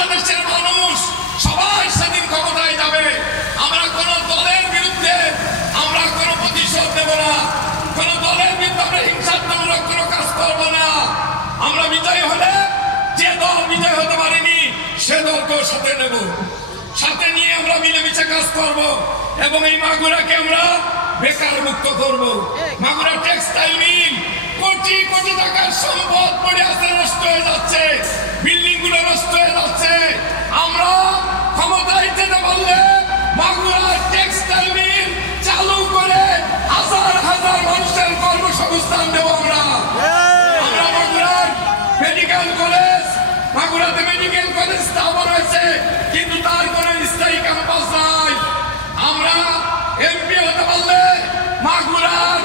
বাংলাদেশের মানুষ সবাই সেদিন ক্ষমতায় যাবে। আমরা কোন দলের বিরুদ্ধে আমরা কোনো প্রতিশোধ নেব না, কোন দলের বিরুদ্ধে আমরা হিংসাত্মক কোনো কাজ করবো না। আমরা বিজয় হলে যে দল বিজয় হতে পারেনি সে দলকেও সাথে নেব, সাথে নিয়ে আমরা মিলেমিশে কাজ করব এবং এই মাগুরাকে আমরা বেকার মুক্ত করব। মাগুরা টেক্সটাইল মিল কোটি কোটি টাকার সম্পদ পড়ে আছে, নষ্ট হয়ে যাচ্ছে, বিল্ডিং গুলো নষ্ট হয়ে যাচ্ছে। আমরা ক্ষমতায় যেতে পারলে মাগুরা টেক্সটাইল মিল চালু করে হাজার হাজার মানুষের কর্মসংস্থান দেব। আমরা মাগুরার মেডিকেল কলেজ, মাগুরাতে মেডিকেল কলেজ স্থাপন হয়েছে কিন্তু তার কোন স্থায়ী ক্যাম্পাস নাই। আমরা এমপি হতে পারলে মাগুরার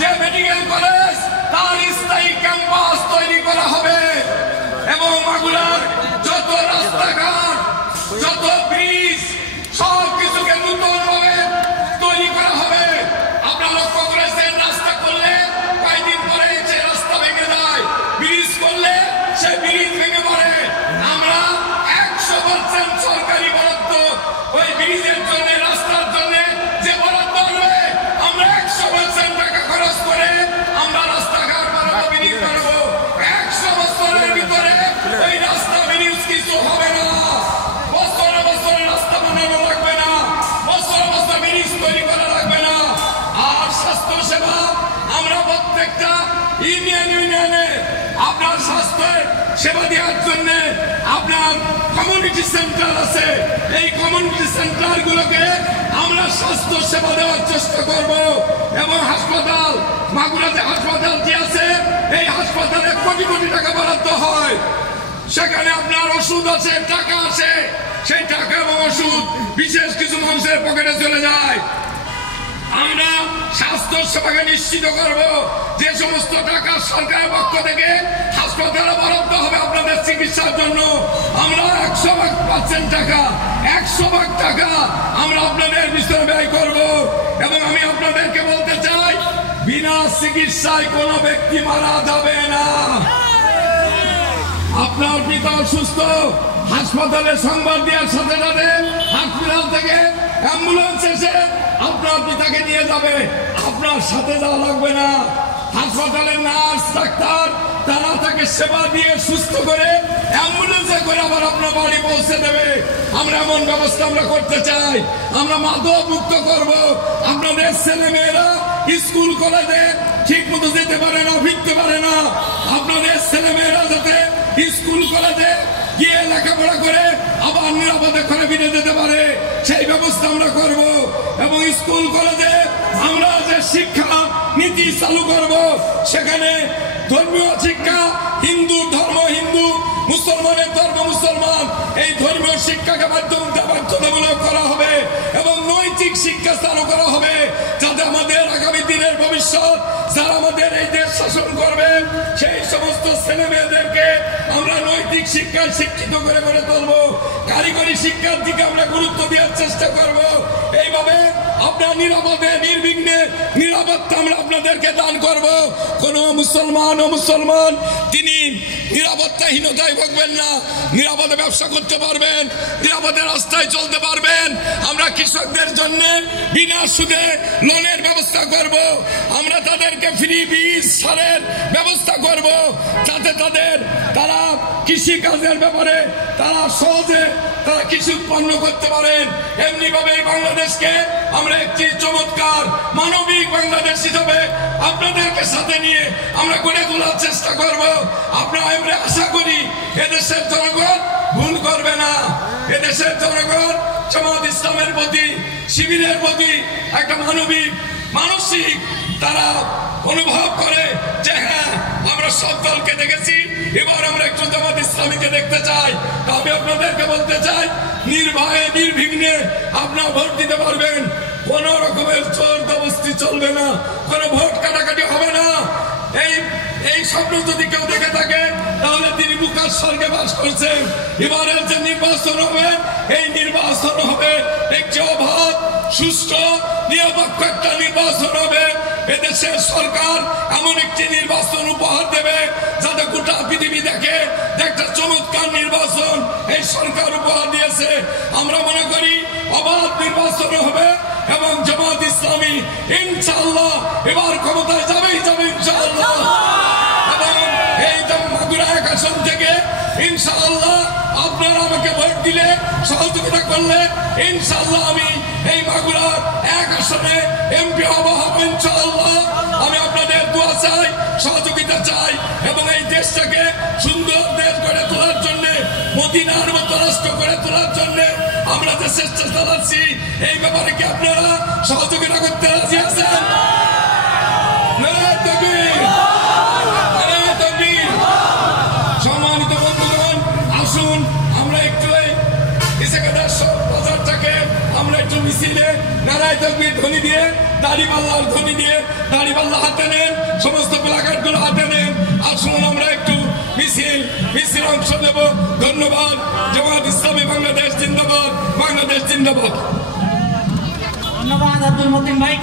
যে মেডিকেল কলেজ তার স্থায়ী ক্যাম্পাস তৈরি করা হবে এবং মাগুরার যত রাস্তাঘাট, যত ব্রিজ সব কিছুকে নতুন ভাবে তৈরি করা হবে। আপনারা লক্ষ্য করেছেন রাস্তা করলে কয়েকদিন পরে সে রাস্তা ভেঙে যায়, ব্রিজ করলে সে ব্রিজ ভেঙে পড়ে। আমরা 100% সরকারি বরাদ্দ ওই ব্রিজের জন্য, রাস্তার জন্য যে বরাদ্দ হবে আমরা 100% টাকা খরচ করে আমরা রাস্তাঘাট বানাবো, ব্রিজ বানাবো। 100 বছরের ভিতরে ওই রাস্তা ব্রিজ কিছু হবে না, বছরে বছরে রাস্তা বানানো লাগবে না, বছরে বছর ব্রিজ তৈরি করা লাগবে না। আর স্বাস্থ্য সেবা আমরা প্রত্যেকটা ইউনিয়নে আপনার স্বাস্থ্য সেবা দেওয়ার জন্য আপনার কমিউনিটি সেন্টার আছে, এই কমিউনিটি সেন্টার গুলোকে আমরা স্বাস্থ্য সেবা দেওয়ার চেষ্টা করব এবং হাসপাতাল, মাগুরাতে হাসপাতালটি আছে, এই হাসপাতালে কোটি কোটি টাকা বরাদ্দ হয়, সেখানে আপনার ওষুধ আছে, টাকা আছে, সেই টাকা এবং ওষুধ বিশেষ কিছু মানুষের পকেটে চলে যায়। আমরা স্বাস্থ্য সেবাকে নিশ্চিত করব যে সমস্ত টাকা সরকারের পক্ষ থেকে হাসপাতালে বরাদ্দ হবে আপনাদের চিকিৎসার জন্য, আমরা 100% টাকা, 100% টাকা আমরা আপনাদের পিছনে ব্যয় করব। এবং আমি আপনাদেরকে বলতে চাই, বিনা চিকিৎসায় কোনো ব্যক্তি মারা যাবে না। আপনার পিতা অসুস্থ, হাসপাতালে সংবাদ দেওয়ার সাথে সাথে হাসপাতাল থেকে অ্যাম্বুলেন্স এসে আপনার পিতাকে নিয়ে যাবে, আপনার সাথে যাওয়া লাগবে না। হাসপাতালের নার্স, ডাক্তার তারা তাকে সেবা দিয়ে সুস্থ করে অ্যাম্বুলেন্সে করে আবার আপনার বাড়ি পৌঁছে দেবে। আমরা এমন ব্যবস্থা আমরা করতে চাই। আমরা মাদক মুক্ত করব। আপনাদের ছেলে মেয়েরা স্কুল কলেজে ঠিক মতো যেতে পারে না, ফিরতে পারে না, আপনাদের ছেলে মেয়েরা যাতে স্কুল কলেজে গিয়ে লেখাপড়া করে আবার নিরাপদে ঘরে ফিরে যেতে পারে সেই ব্যবস্থা আমরা করব। এবং স্কুল কলেজে আমরা যে শিক্ষা নীতি চালু করব সেখানে ধর্মীয় শিক্ষা, হিন্দু ধর্ম হিন্দু, মুসলমানের ধর্ম মুসলমান, এই ধর্মীয় শিক্ষাকে বাধ্যতামূলক করা হবে এবং নৈতিক শিক্ষা চালু করা হবে যাতে আমাদের আগামী দিনের ভবিষ্যৎ যারা আমাদের এই দেশ শাসন করবে সেই সমস্ত ছেলে মেয়েদেরকে আমরা নৈতিক শিক্ষায় শিক্ষিত করে গড়ে তুলবো। কারিগরি শিক্ষার দিকে আমরা গুরুত্ব দেওয়ার চেষ্টা করব। এইভাবে আপনার নিরাপদে নির্বিঘ্নে নিরাপত্তা আমরা আপনাদেরকে দান করব। কোন মুসলমান তিনি নিরাপত্তাহীনতায় ভুগবেন না, নিরাপদে ব্যবসা করতে পারবেন, নিরাপদে রাস্তায় চলতে পারবেন। আমরা কৃষকদের জন্য বিনা সুদে লোনের ব্যবস্থা করব। আমরা তাদেরকে ফ্রি বীজ সারের ব্যবস্থা করব যাতে তারা কৃষি কাজের ব্যাপারে তারা সহজে তারা কৃষি উৎপন্ন করতে পারেন। এমনি ভাবে বাংলাদেশকে আমরা একটি চমৎকার মানবিক বাংলাদেশ হিসেবে আপনাদেরকে সাথে নিয়ে আমরা গড়ে তোলার চেষ্টা করব। আপনারা আমরা আশা করি এদেশের জনগণ ভুল করবে না। এদেশের জনগণ জামাত ইসলামের প্রতি, শিবিরের প্রতি একটা মানসিক তারা অনুভব করে যে হ্যাঁ আমরা সব দলকে দেখেছি, এবার আমরা একটু জামাত ইসলামীকে দেখতে চাই। তবে আপনাদেরকে বলতে চাই, নির্ভয়ে নির্বিঘ্নে আপনারা ভোট দিতে পারবেন। কোন রকমের জোর জবরদস্তি চলবে না, কোন ভোট কাটাকাটি হবে না। এই স্বপ্ন যদি কেউ দেখে থাকে তাহলে তিনি মুখার স্বর্গে বাস করছেন। এবারের যে নির্বাচন হবে, এই নির্বাচন হবে একটি অবাধ, সুষ্ঠু, নিরপেক্ষ একটা নির্বাচন হবে। এদেশের সরকার এমন একটি নির্বাচন উপহার দেবে যাতে গোটা পৃথিবী দেখে একটা চমৎকার নির্বাচন এই সরকার উপহার দিয়েছে। আমরা মনে করি অবাধ নির্বাচন হবে এবং জামাত ইসলামী ইনশাআল্লাহ এবার ক্ষমতায় যাবেই যাবে ইনশাআল্লাহ। এবং এই মাগুরা 1 আসন থেকে ইনশাআল্লাহ আপনারা আমাকে ভোট দিলে সহযোগিতা করলে ইনশাআল্লাহ আমি এই মাগুরার 1 আসনে এমপি হব ইনশাআল্লাহ। আমি আপনাদের দোয়া চাই, সহযোগিতা চাই এবং এই দেশটাকে সুন্দর দেশ গড়ে তোলার জন্য, মদিনার মতো রাষ্ট্র গড়ে তোলার জন্য আমরা যে চেষ্টা চালাচ্ছি এই ব্যাপারে কি আপনারা সহযোগিতা করতে রাজি আছেন? সম্মানিত বন্ধুগণ, আসুন আমরা একটু বাজারটাকে আমরা একটু মিছিলে নারায়ে তাকবীর ধ্বনি দিয়ে, দাড়িপাল্লার ধ্বনি দিয়ে, দাড়িপাল্লা হাতে নেন, সমস্ত প্লাকার্ড গুলো হাতে নেন। আসুন আমরা একটু মিছিল অংশ নেব। ধন্যবাদ। জামাত ইসলামী বাংলাদেশ জিন্দাবাদ, বাংলাদেশ জিন্দাবাদ। ধন্যবাদ আব্দুল মতিন ভাই।